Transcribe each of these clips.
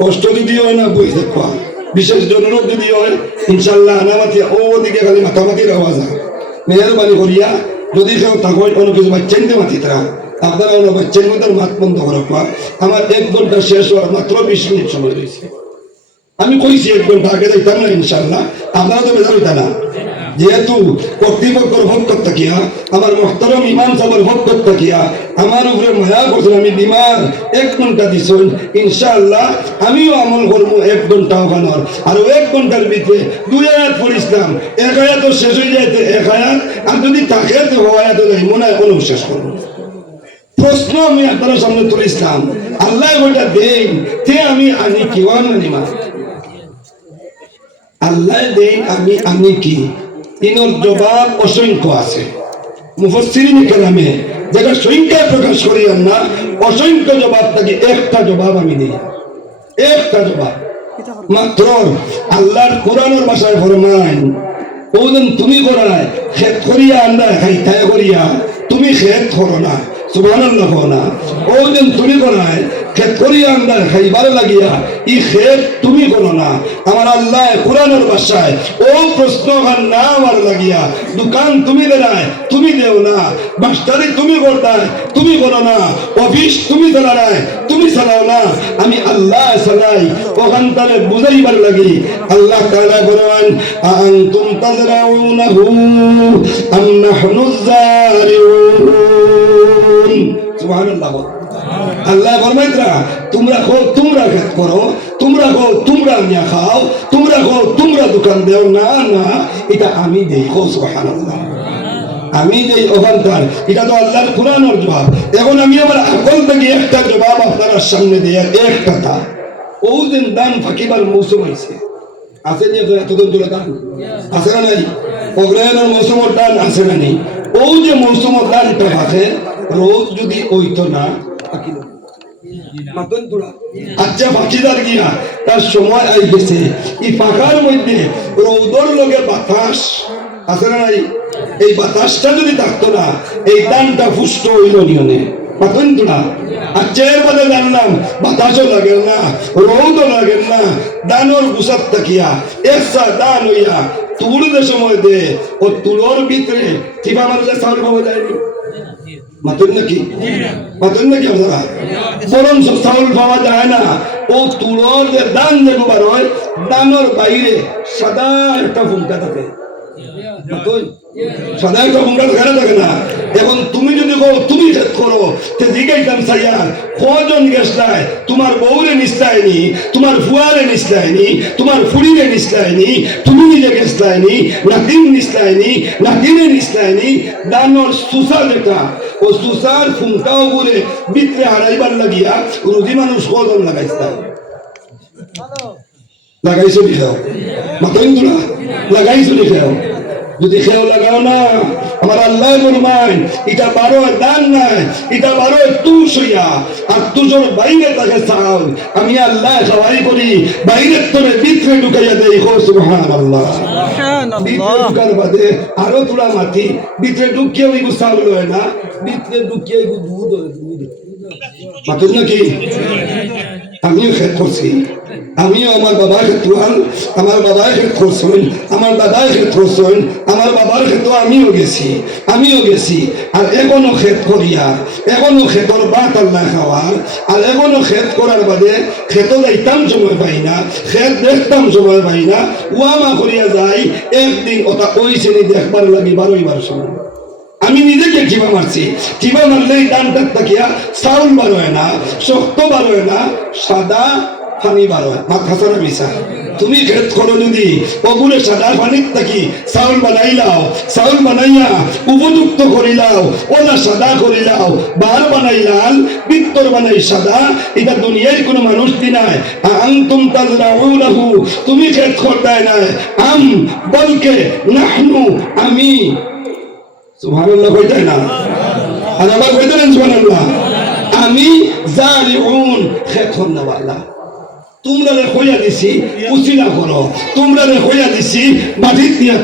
কষ্ট যদি হয় না, বই দেখবা বিশেষ জনরোগ যদি হয়, ইনশাল্লাহ আনামাতি ও দিকে খালি মাথামাতির আওয়াজ হয়। মেহরবানি করিয়া, যদি কেউ থাকবেন কোনো কিছু বাচ্চেন মাতি তারা, আপনারা ওরা বাচ্চেন মধ্যে মাত বন্ধ করে আমার এক ঘণ্টা শেষ হওয়ার মাত্র বিশ মিনিট সময় রয়েছে। আমি কইছি এক ঘণ্টা আগে যাইতাম না, ইনশাল্লাহ। আপনারা তো বেজার হইতা না যেহেতু কর্তৃপক্ষের ভোগ করতে কিয়া আমার মহতরম ইমাম সাহেবের ভোগ করতে কিয়া আমার উপরে মায়া করছেন, আমি বিমার এক ঘণ্টা দিছেন, ইনশাআল্লাহ আমিও আমল করব এক ঘণ্টা ওখানোর আর এক ঘণ্টার ভিতরে দুই আয়াত পড়িছিলাম এক আয়াত শেষ হয়ে যাইতে, এক আয়াত, আর যদি থাকে তো আয়াত মনে হয় কোনো শেষ করব প্রশ্ন আমি আপনার সামনে তুলিছিলাম আল্লাহ ওইটা দেন, তে আমি আনি কিওয়ান আনিমা আল্লাহ দেন, আমি আনি কি? ইনর জবাব অসংখ্য আছে। মুফসিরিন কেরামে যেটা সংখ্যায় প্রকাশ করিয়ান না অসংখ্য জবাব থাকে একটা জবাব আমি দিই। একটা জবাব। মাত্র আল্লাহর কোরআনের ভাষায় ফরমান ওদিন তুমি করায় খেত করিয়া আন্ডা খাইতায় করিয়া। তুমি খেত করো না কও না। ওদিন তুমি করায় খেত করিয়া আন্ডা খাইবার লাগিয়া, ই খেত তুমি করো না। আমার আল্লাহ কোরআনের ভাষায়, ও প্রশ্ন খান না আমার লাগিয়া, দোকান তুমি বেড়ায়, তুমি দেও আমি আল্লাহ চালাই বুঝাইবার লাগি। আল্লাহ তাআলা বলেন। আল্লাহ ফরমাইতরা তোমরা খো তোমরা খেত করো, তোমরা খো তোমরা নিয়া খাও, তোমরা খো তোমরা দোকান দেও। না না, এটা আমি দেই খো সুবহানাল্লাহ। আমি যে ওখানকার। এটা তো আল্লাহর কোরআনের জবাব। এখন আমি আমার আকল থেকে একটা জবাব আপনার সামনে দিয়ে এক কথা ও দিন দান ফাঁকিবার মৌসুম হয়েছে আছে যে এতদিন ধরে দান? আছে না নাই? অগ্রহায়ণের মৌসুমের দান আছে না নেই? ও যে মৌসুমের দানটা আছে, রোজ যদি ওইতো না দেব। আচ্ছা মধ্যে আচ্ছা জানলাম বাতাসও লাগে না রৌদও লাগে না দানর গুসাত থাকিয়া। এসা দান হইয়া তুলতে সময় দে ও তুলোর ভিতরে টিপা মারলে চাউল পাওয়া যায়নি মাতুন নাকি মাতুন নাকি আপনারা বরং চাউল পাওয়া যায় না। ও তুলোর যে দান দেবো বার হয় দানোর বাইরে সাদা একটা ভূমিকা থাকে। সাদা একটা ভূমিকা থাকে না। এখন তুমি যদি তুমি খেত করো। তে জিগাইতাম সাইয়ার কজন গেছলাই তোমার বউরে নিস্তায়নি তোমার ফুয়ারে নিস্তায়নি তোমার ফুড়িরে নিস্তায়নি তুমি নিজে গেছলাইনি নাতিন নিস্তায়নি নাতিনে নিস্তায়নি দানোর সুসা যেটা, ও সুসার ফুমটাও বলে বিত্রে হারাইবার লাগিয়া রুজি মানুষ কজন লাগাইছে? লাগাইছো নি খেও মাতইন লাগাইছো নি খেও যদি খেও লাগাও না আমার আল্লাহ বলবেন এটা বারো দান নাই এটা বারো তুষ হইয়া আর তুজোর বাইরে তাকে চাও আমি আল্লাহ সবাই করি বাইরের তোরে ভিতরে ঢুকাইয়া দেই হো সুবহান আল্লাহ ভিতরে ঢুকার বাদে আরও তোলা মাটি ভিতরে ঢুকিয়ে ওই চাউল হয় না ভিতরে ঢুকিয়ে দুধ হয় দুধ মাতুন নাকি আমিও খেত করছি। আমিও আমার বাবার ক্ষেত্র আমার বাবার ক্ষেত করছেন, আমার দাদার ক্ষেত করছেন, আমার বাবার ক্ষেত্র আমিও গেছি আমিও গেছি। আর এখনও ক্ষেত করিয়া এখনও ক্ষেতর বাত আল্লাহ খাওয়ার আর এখনও ক্ষেত করার বাদে ক্ষেত যাইতাম সময় পাই না ক্ষেত দেখতাম সময় পাই না। ওয়ামা করিয়া যাই, একদিন ওটা ওই শ্রেণি দেখবার লাগি বারোইবার সময় কিবা মারছি। কিবা মারলে এই ডানটার তাকিয়া চাউল বার হয় না, শক্ত বার হয় না, সাদা পানি বার হয় মাত হাসানা মিশা তুমি খেত করো যদি অগুরে সাদা পানির থাকি, চাউল বানাইলাও চাউল বানাইয়া উপযুক্ত করিলাও ওলা সাদা করিলাও বার বানাই লাল পিত্তর বানাই সাদা এটা দুনিয়ার কোনো মানুষ দিনায় আনতুম তাজরাউনাহু তুমি খেত করতাই নাই। আম, বলকে নাহনু, আমি সুবহানাল্লাহ কইতাই না। আমি জারিউন খেতন করনেওয়ালা তোমরা রে হইয়া দিছি উচিলা করো। তোমরা রে হইয়া দিছি মাটির দিয়া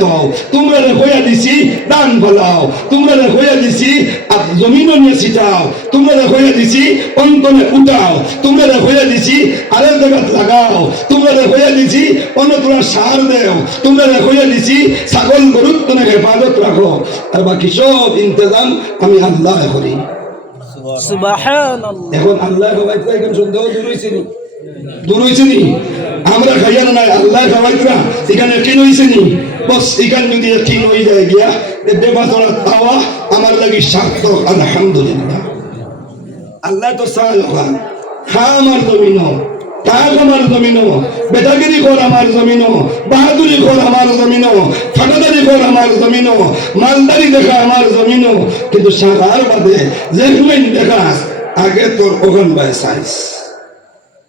তোমরা রে হইয়া দিছি দান ফলাও তোমরা রে হইয়া দিছি আপ- নিয়ে ছিটাও। তোমরা রে হইয়া দিছি অন্তনে উঠাও তোমরা রে হইয়া দিছি আরেক জায়গাত লাগাও। তোমরা রে হইয়া দিছি অন্য তোমরা সার দেও। তোমরা রে হইয়া দিছি ছাগল গরুর তোমরা হেফাজত রাখো। আর বাকি সব ইন্তজাম আমি আল্লাহ করি। এখন আল্লাহ এখন সন্দেহ দূর হয়েছে নি। দূর আমরা খাইয়া না নাই, আল্লাহ খাওয়াইতরা। এখানে কিন হয়েছে বস যদি কিন যায় গিয়া বেবাতরা তাওয়া আমার সার্থক, আলহামদুলিল্লাহ। আল্লাহ তো খা আমার জমিন আমার জমিন কর আমার জমিন, বাহাদুরি কর আমার জমিন, ফাটাদারি কর আমার জমিন, মালদারি দেখা আমার জমিন। কিন্তু সারার বাদে দেখাস আগে তোর ওখান বাই সাইজ।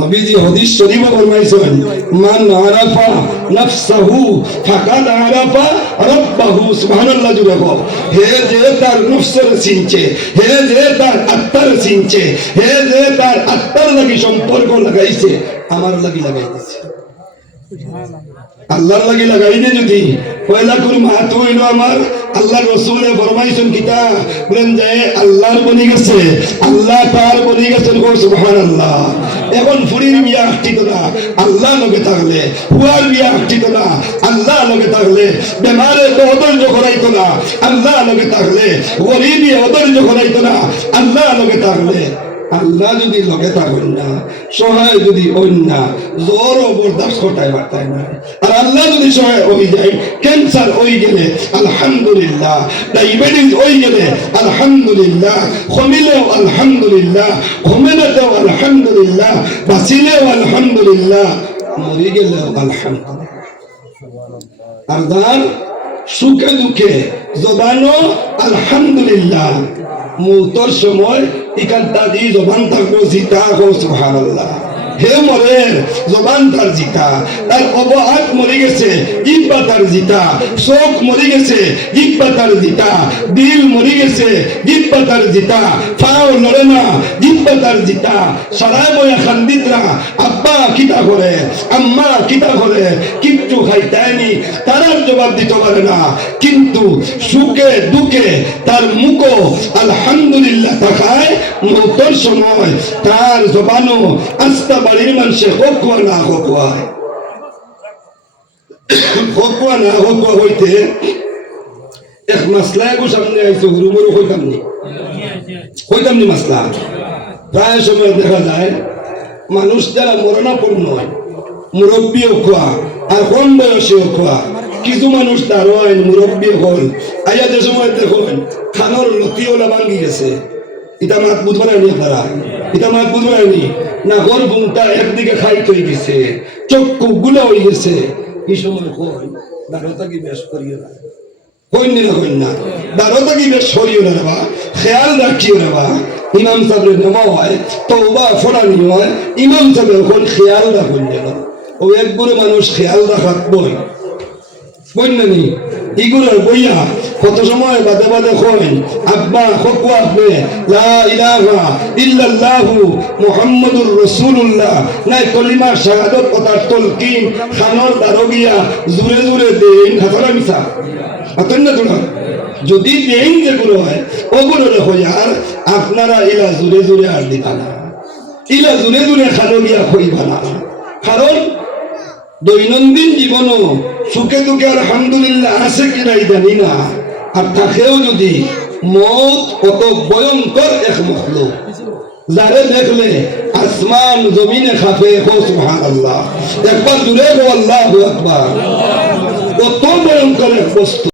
নবীজি হদিস শরীফ ফরমাইছেন, মান আরাফা নফসাহু ফাকাদ আরাফা রাব্বাহু সুবহানাল্লাহ কও, হে যে তার নফসের চিনছে হে যে তার আত্মার চিনছে হে যে তার আত্মার লাগি সম্পর্ক লাগাইছে, আমার লাগি লাগাইতেছে। আল্লাহর লাগি লাগাইনে যদি পয়লা করে মাহাত হইল আমার আল্লাহ রসুলে ফরমাইছেন কিতা? বলেন যে, আল্লাহর বনি গেছে, আল্লাহ তার বনি গেছেন গো সুবহান আল্লাহ এখন ফুরির বিয়া আটটিত না, আল্লাহ লগে থাকলে। হুয়ার বিয়া আটটিত না, আল্লাহ লগে থাকলে। বেমারে তো অধৈর্য করাইতো না, আল্লাহ লগে থাকলে। গরিবি অধৈর্য করাইতো না, আল্লাহ লগে থাকলে। আল্লাহ যদি লগে থাকেন না সহায় যদি অন্য, জ্বর বরদাস্ত করতে পারতাই না আর আল্লাহ যদি সহায় হয়ে যায়, ক্যান্সার হয়ে গেলে আলহামদুলিল্লাহ, ডায়াবেটিস হয়ে গেলে আলহামদুলিল্লাহ কমিলেও আলহামদুলিল্লাহ ঘুমেলেও আলহামদুলিল্লাহ, বাঁচিলেও আলহামদুলিল্লাহ, মরে গেলেও আলহামদুলিল্লাহ। আর যার সুখে দুঃখে জবানো আলহামদুলিল্লাহ, মৌতর সময় ইকান তাদি জবান থাকব জিতা হো সুবহানাল্লাহ। হে মরে জবান তার জিতা তার অবহাত মরে গেছে, ইব্বা তার জিতা চোখ মরে গেছে, ইব্বা তার জিতা দিল মরে গেছে, ইব্বা তার জিতা পাও লড়ে না, ইব্বা তার জিতা সারায় বয়া খান্দিতরা, আব্বা কিতা করে, আম্মা কিতা করে, কিচ্ছু খাইতায়নি তারার জবাব দিতে পারে না, কিন্তু সুখে দুঃখে তার মুখ আলহামদুলিল্লাহ থাকায় মৌতর সময় তার জবানো আস্তা বাড়ির মানুষে হকুয়া না হকুয়া হকুয়া না হকুয়া হইতে এক মাসলা এগো সামনে আইসো হুরুমরু হইতাম নি? হইতাম নি মাসলা? প্রায় সময় দেখা যায়, মানুষ যারা মরণাপন্ন হয় খোয়া, আর কম বয়সেও খোয়া, কিছু মানুষ তার হয় মুরব্বী হল আইয়া যে সময় দেখুন খানোর লতিওলা ভাঙ্গি গেছে। ইটা মাত বুঝবে না আপনারা? ইটা মাত বুঝবে না না ঘর ঘুমটা একদিকে খাই হয়ে গেছে চক্ষু গুলা হয়ে গেছে। এই সময় কই? দাঁড়াতা কি বেশ করিও না? খেয়াল রাখিও হয় খেয়াল রাখুন ও একগুলো মানুষ খেয়াল রাখাত বই বইয়া কত সময় বাদে বাদে কইন আব্বা খকু আপনি লা ইলাহা নাই কলিমা শাহাদাত কথার তলকিন, খানর দারগিয়া জুরে জুরে দেন খাতরা মিছা। আতেন না তোরা? যদি দেন যেগুলো হয় ওগুলো রেখো আর আপনারা ইলা জুরে জুরে আর দিবা ইলা জুরে জুরে খানো গিয়া না। কারণ দৈনন্দিন জীবনও সুখে দুঃখে আলহামদুলিল্লাহ আছে কিনা জানি না। আর থাকেও যদি মত কত ভয়ঙ্কর এক মখলুক, যারে দেখলে আসমান জমিনে খাফে হো আল্লাহ একবার দূরে হো আল্লাহ একবার কত ভয়ঙ্কর এক বস্তু।